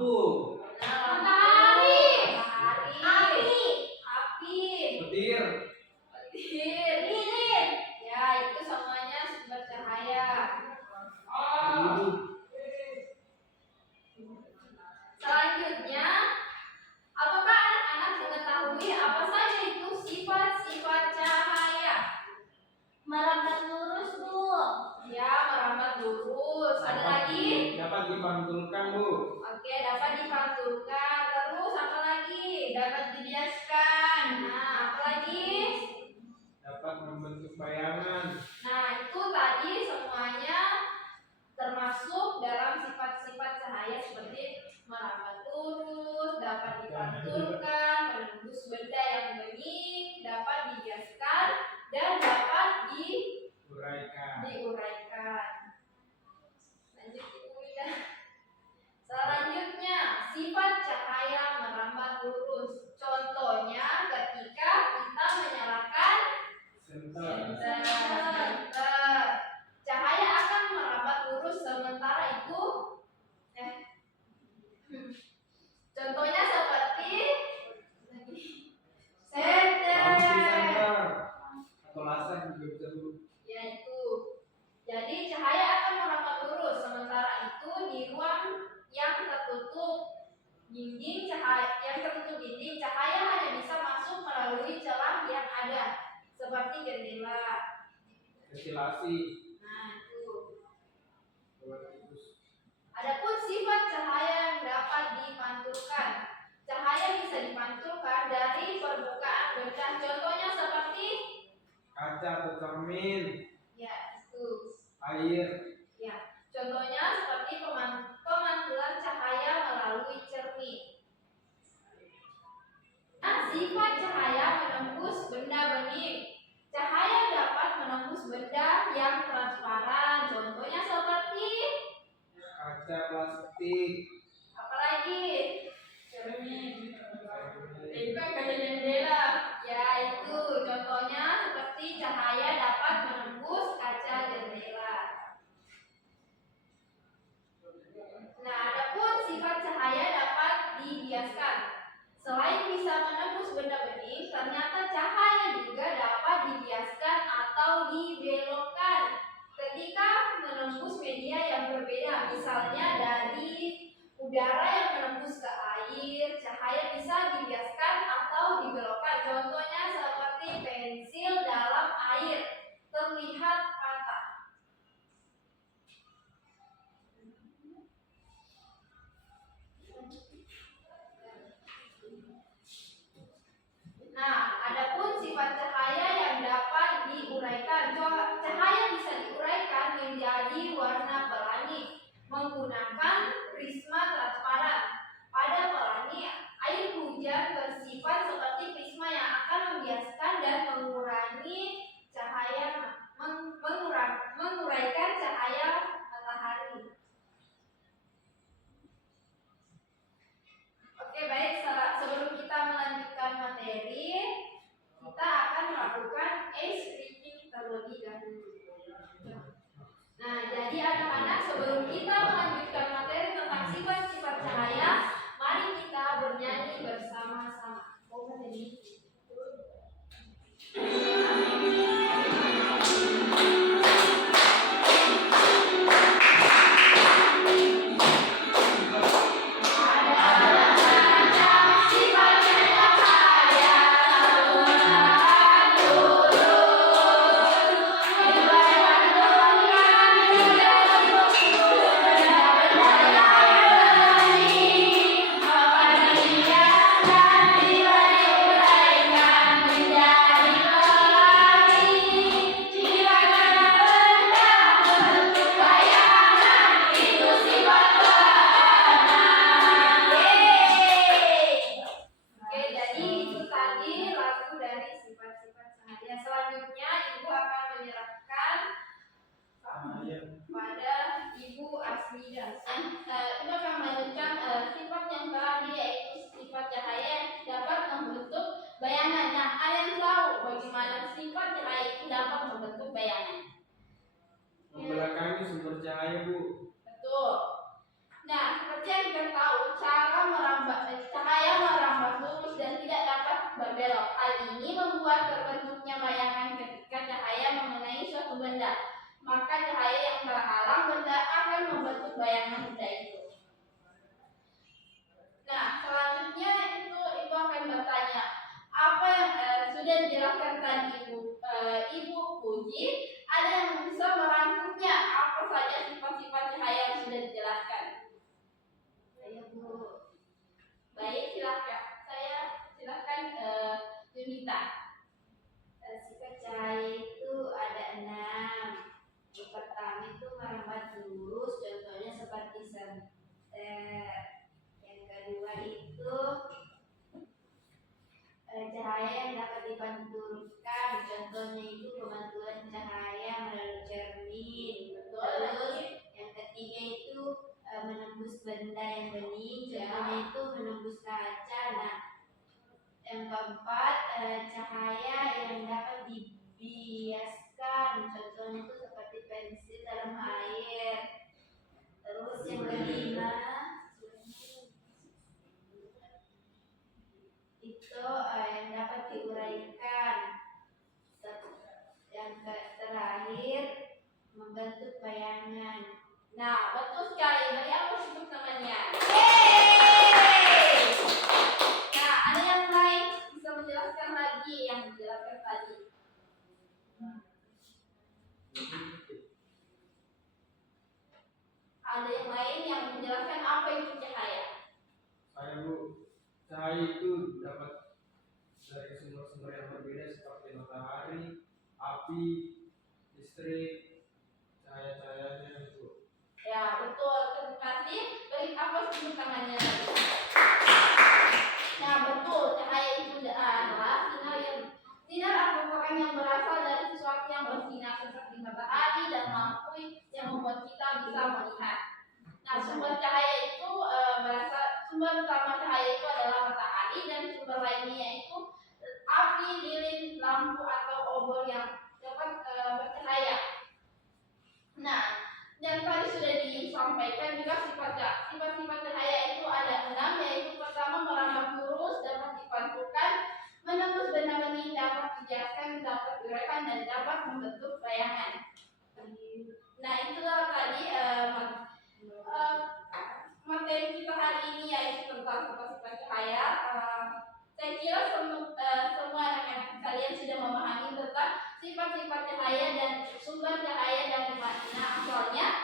lampu, matahari, api, petir, lilin. Ya, itu semuanya sumber cahaya. Selanjutnya, apakah anak-anak mengetahui apa saja itu sifat-sifat cahaya? Merambat lurus, Bu. Ya, merambat lurus. Ada lagi? dapat dipantulkan, Bu. Oke, dapat dipantulkan. Terus apa lagi? Dapat dibiaskan. Nah, apa lagi? Dapat membentuk bayangan. Nah, itu tadi semuanya termasuk dalam sifat-sifat cahaya seperti merambat lurus, dapat dipantulkan, menembus benda yang bening, dapat dibiaskan, dan dapat diuraikan. Lanjut Ibu Ida. Selanjutnya, sifat cahaya merambat lurus. Contohnya ketika kita menyalakan senter. Cahaya akan merambat lurus sementara itu contohnya seperti senter. Atau laser juga bisa, Bu. Yaitu, jadi cahaya akan merambat lurus sementara itu di ruang yang tertutup dinding cahaya hanya bisa masuk melalui celah yang ada seperti jendela. Ventilasi. Nah, itu. Adapun sifat cahaya yang dapat dipantulkan. Cahaya bisa dipantulkan dari permukaan benda. Contohnya seperti Kaca atau cermin. ya, itu. Air. Ya, contohnya seperti pemantulan cahaya melalui cermin. Nah, sifat cahaya menembus benda bening. Cahaya dapat menembus benda yang transparan. Contohnya seperti Kaca plastik. apalagi? Cermin. Itu kan kaca jendela. Ya, itu contohnya seperti cahaya dapat menembus kaca jendela. Nah, adapun sifat cahaya dapat dibiaskan. Selain bisa menembus benda bening, ternyata cahaya juga dapat dibiaskan atau dibelokkan ketika menembus media yang berbeda. Misalnya dari udara yang menembus ke air, cahaya bisa dibiaskan atau dibelokkan. Contohnya seperti pensil dalam air terlihat patah. Nah, adapun sifat cahaya yang dapat diuraikan. Cahaya bisa diuraikan menjadi warna pelangi menggunakan prisma transparan. Pada pelangi, air hujan bersifat seperti prisma yang akan membiaskan dan mengurangi cahaya, menguraikan cahaya matahari. Oke, baik. Sebelum kita melanjutkan materi, kita akan melakukan ice breathing terlebih dahulu. Nah, jadi anak-anak, sebelum kita melanjutkan materi tentang sifat-sifat cahaya, mari kita bernyanyi bersama-sama. Membelakangi sumber cahaya, Bu. Betul. Nah, seperti yang kita tahu, cahaya merambat lurus dan tidak dapat berbelok. Hal ini membuat terbentuknya bayangan ketika cahaya mengenai suatu benda. Maka cahaya yang terhalang benda akan membentuk bayangan benda itu. Nah, selanjutnya itu akan bertanya, apa yang sudah dijelaskan tadi Ibu Puji, ada yang bisa merangkumnya, apa saja sifat-sifat cahaya yang sudah dijelaskan? Ayo Bu. Baik, silakan Yunita. Sifat cahaya itu ada 6. Yang pertama itu merambat lurus, contohnya seperti senter. Yang kedua itu cahaya yang dapat dipantulkan, contohnya itu pemantulan cahaya melalui cermin. Terus yang ketiga itu menembus benda yang bening, contohnya itu menembus kaca. Nah, yang keempat cahaya yang dapat dibiaskan, contohnya itu seperti pensil dalam air. Terus yang kelima itu yang dapat diuraikan. Yang terakhir membentuk bayangan. Nah, betul sekali. Beri apa untuk namanya? Nah, ada yang lain bisa menjelaskan lagi yang dijelaskan tadi? Ada yang lain yang menjelaskan apa itu cahaya? Saya Bu, cahaya itu dapat dari sumber-sumber yang berbeda seperti matahari, api, listrik, cahaya-cahayanya itu. Ya, betul. Terima kasih. Beri apa sebut tangannya tadi? Nah, betul. Cahaya itu adalah sinar atau terang yang berasal dari sesuatu yang bersinar seperti matahari dan lampu yang membuat kita bisa melihat. Nah, sumber utama cahaya itu adalah matahari, dan sumber lainnya itu api, lilin, lampu atau obor yang dapat bercahaya. Nah, yang tadi sudah disampaikan juga sifat-sifat cahaya itu ada 6, yaitu pertama merambat lurus, dapat dipantulkan, menembus benda bening, dapat dijelaskan, dapat diuraikan, dan dapat membentuk bayangan. Nah, itulah tadi materi kita hari ini, yaitu tentang sifat-sifat cahaya. Saya kira semua anak-anak kalian sudah memahami tentang sifat-sifat cahaya dan sumber cahaya dari mana asalnya.